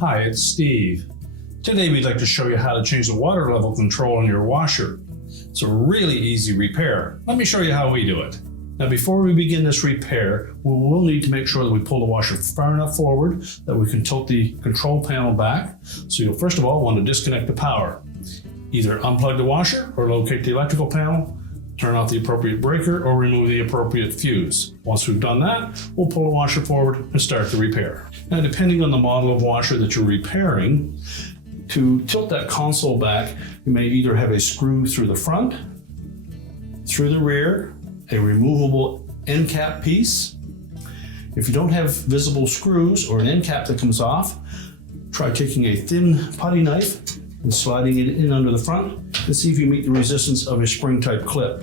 Hi, it's Steve. Today we'd like to show you how to change the water level control on your washer. It's a really easy repair. Let me show you how we do it. Now before we begin this repair, we will need to make sure that we pull the washer far enough forward that we can tilt the control panel back. So you'll first of all want to disconnect the power. Either unplug the washer or locate the electrical panel, turn off the appropriate breaker or remove the appropriate fuse. Once we've done that, we'll pull the washer forward and start the repair. Now depending on the model of washer that you're repairing, to tilt that console back, you may either have a screw through the front, through the rear, a removable end cap piece. If you don't have visible screws or an end cap that comes off, try taking a thin putty knife and sliding it in under the front and see if you meet the resistance of a spring type clip.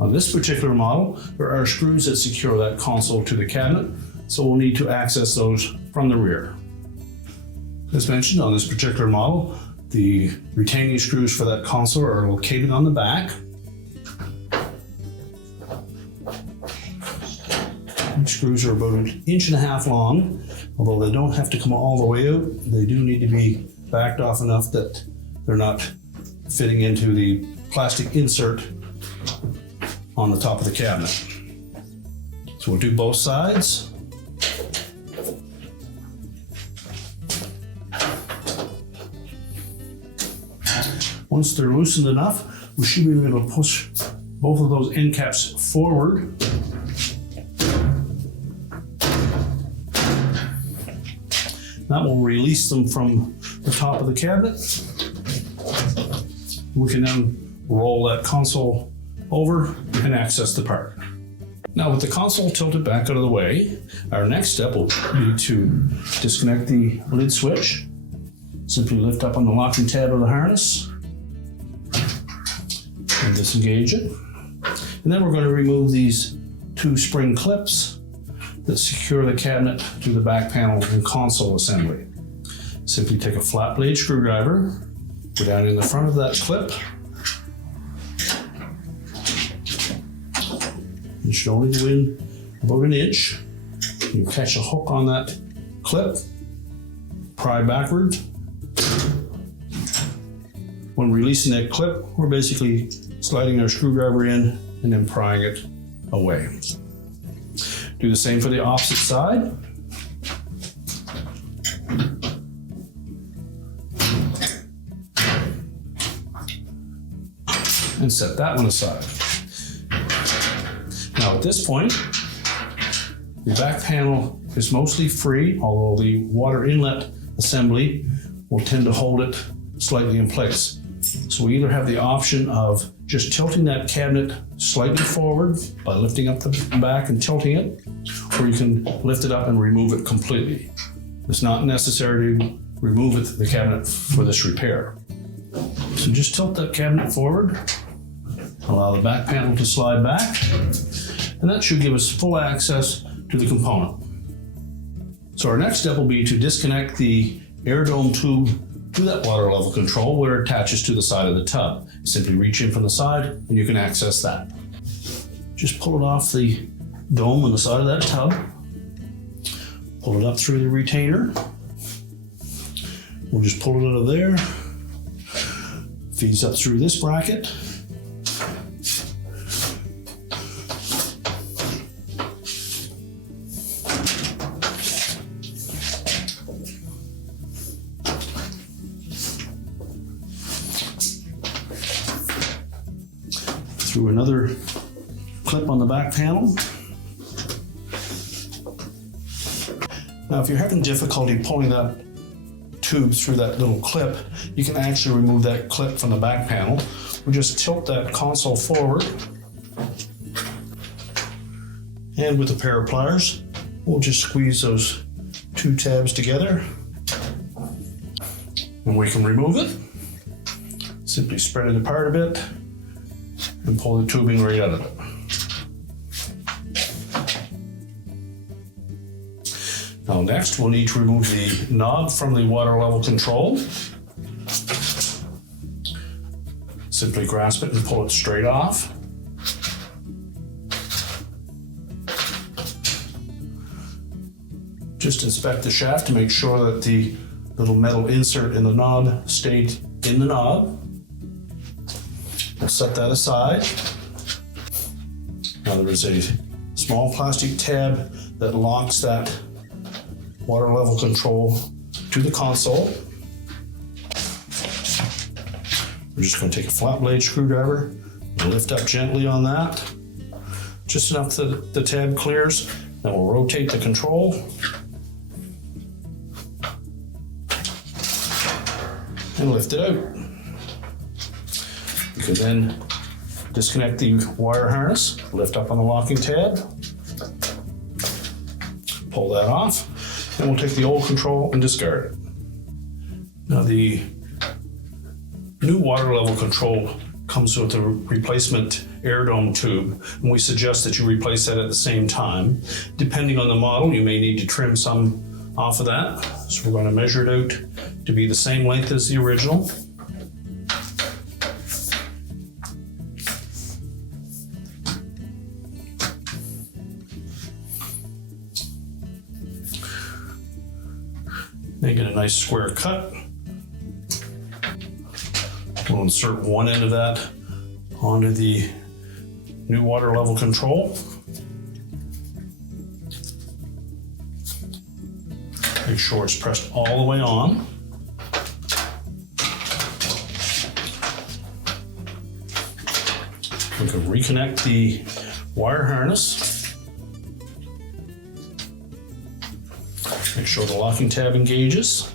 On this particular model, there are screws that secure that console to the cabinet, so we'll need to access those from the rear. As mentioned, on this particular model, the retaining screws for that console are located on the back. These screws are about 1.5 inches long, although they don't have to come all the way out. They do need to be backed off enough that they're not fitting into the plastic insert on the top of the cabinet. So we'll do both sides. Once they're loosened enough, we should be able to push both of those end caps forward. That will release them from the top of the cabinet. We can then roll that console over and access the part. Now with the console tilted back out of the way, our next step will be to disconnect the lid switch. Simply lift up on the locking tab of the harness and disengage it. And then we're going to remove these 2 spring clips that secure the cabinet to the back panel and console assembly. Simply take a flat blade screwdriver, go down in the front of that clip. You should only go in about 1 inch. You catch a hook on that clip, pry backward. When releasing that clip, we're basically sliding our screwdriver in and then prying it away. Do the same for the opposite side. And set that one aside. Now at this point, the back panel is mostly free, although the water inlet assembly will tend to hold it slightly in place. So we either have the option of just tilting that cabinet slightly forward by lifting up the back and tilting it, or you can lift it up and remove it completely. It's not necessary to remove the cabinet for this repair. So just tilt that cabinet forward, allow the back panel to slide back, and that should give us full access to the component. So our next step will be to disconnect the air dome tube to that water level control where it attaches to the side of the tub. Simply reach in from the side and you can access that. Just pull it off the dome on the side of that tub. Pull it up through the retainer. We'll just pull it out of there. Feeds up through this bracket. Through another clip on the back panel. Now if you're having difficulty pulling that tube through that little clip, you can actually remove that clip from the back panel. We'll just tilt that console forward, and with a pair of pliers, we'll just squeeze those 2 tabs together and we can remove it. Simply spread it apart a bit and pull the tubing right out of it. Now next we'll need to remove the knob from the water level control. Simply grasp it and pull it straight off. Just inspect the shaft to make sure that the little metal insert in the knob stayed in the knob. We'll set that aside. Now there is a small plastic tab that locks that water level control to the console. We're just going to take a flat blade screwdriver and lift up gently on that, just enough that the tab clears. Then we'll rotate the control and lift it out. You can then disconnect the wire harness, lift up on the locking tab, pull that off, and we'll take the old control and discard it. Now the new water level control comes with a replacement air dome tube, and we suggest that you replace that at the same time. Depending on the model, you may need to trim some off of that. So we're going to measure it out to be the same length as the original. Then get a nice square cut. We'll insert one end of that onto the new water level control. Make sure it's pressed all the way on. We can reconnect the wire harness. Make sure the locking tab engages.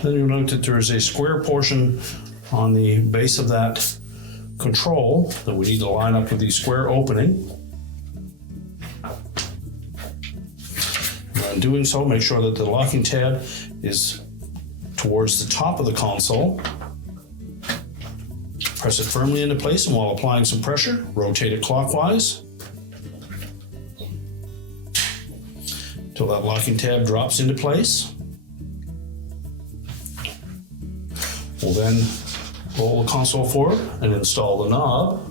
Then you'll note that there is a square portion on the base of that control that we need to line up with the square opening. And in doing so, make sure that the locking tab is towards the top of the console. Press it firmly into place, and while applying some pressure, rotate it clockwise until that locking tab drops into place. We'll then roll the console forward and install the knob.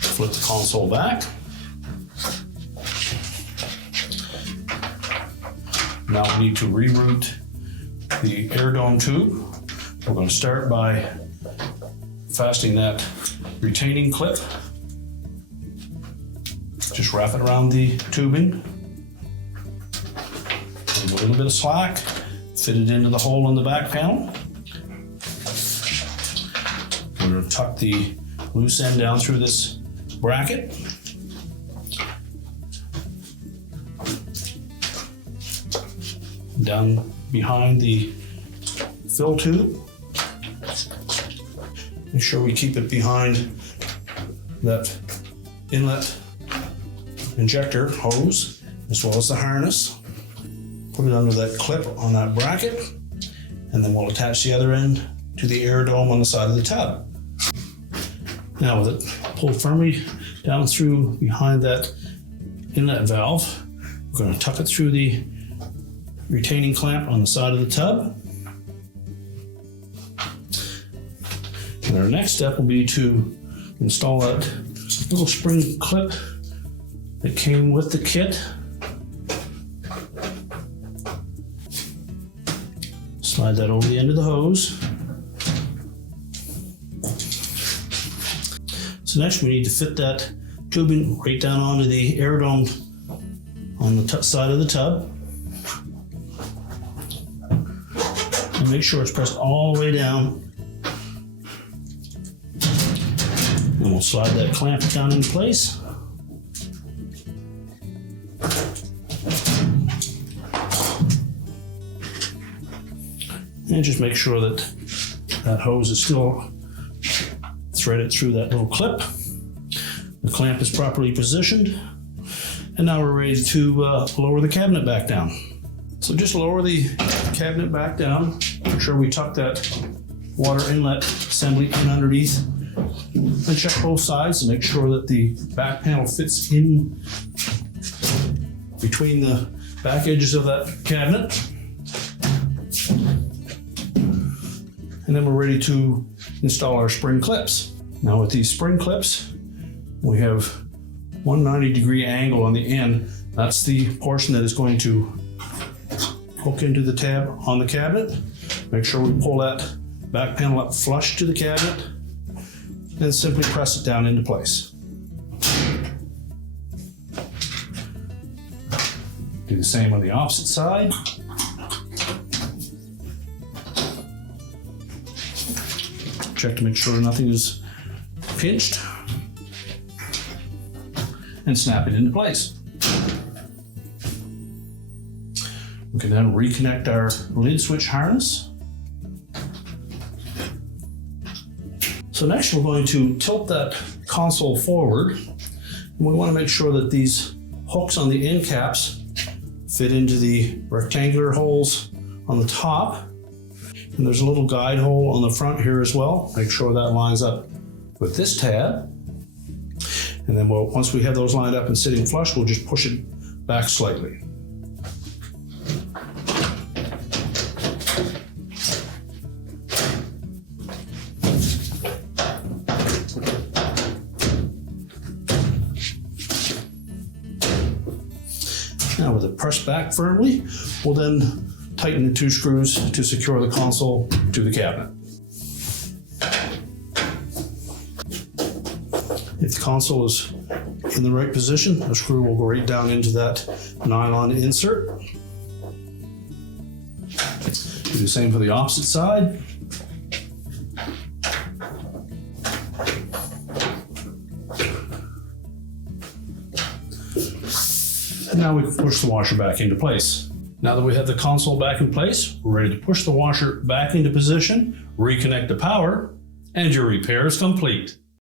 Flip the console back. Now we need to reroute the air dome tube. We're going to start by fastening that retaining clip. Just wrap it around the tubing. Leave a little bit of slack, fit it into the hole in the back panel. We're going to tuck the loose end down through this bracket. Down behind the fill tube. Make sure we keep it behind that inlet injector hose, as well as the harness. Put it under that clip on that bracket, and then we'll attach the other end to the air dome on the side of the tub. Now with it pulled firmly down through behind that inlet valve, we're going to tuck it through the retaining clamp on the side of the tub. And our next step will be to install that little spring clip that came with the kit. Slide that over the end of the hose. So next we need to fit that tubing right down onto the air dome on the side of the tub. And make sure it's pressed all the way down. And we'll slide that clamp down in place. And just make sure that that hose is still threaded through that little clip. The clamp is properly positioned. And now we're ready to lower the cabinet back down. So just lower the cabinet back down. Make sure we tuck that water inlet assembly in underneath. And check both sides to make sure that the back panel fits in between the back edges of that cabinet. And then we're ready to install our spring clips. Now with these spring clips, We have 190-degree angle on the end. That's the portion that is going to hook into the tab on the cabinet. Make sure we pull that back panel up flush to the cabinet and simply press it down into place. Do the same on the opposite side. Check to make sure nothing is pinched and snap it into place. We can then reconnect our lid switch harness. So next we're going to tilt that console forward, and we want to make sure that these hooks on the end caps fit into the rectangular holes on the top. And there's a little guide hole on the front here as well. Make sure that lines up with this tab. And then once we have those lined up and sitting flush, we'll just push it back slightly. Now with it pressed back firmly, we'll then tighten the 2 screws to secure the console to the cabinet. If the console is in the right position, the screw will go right down into that nylon insert. Do the same for the opposite side. And now we can push the washer back into place. Now that we have the console back in place, we're ready to push the washer back into position, reconnect the power, and your repair is complete.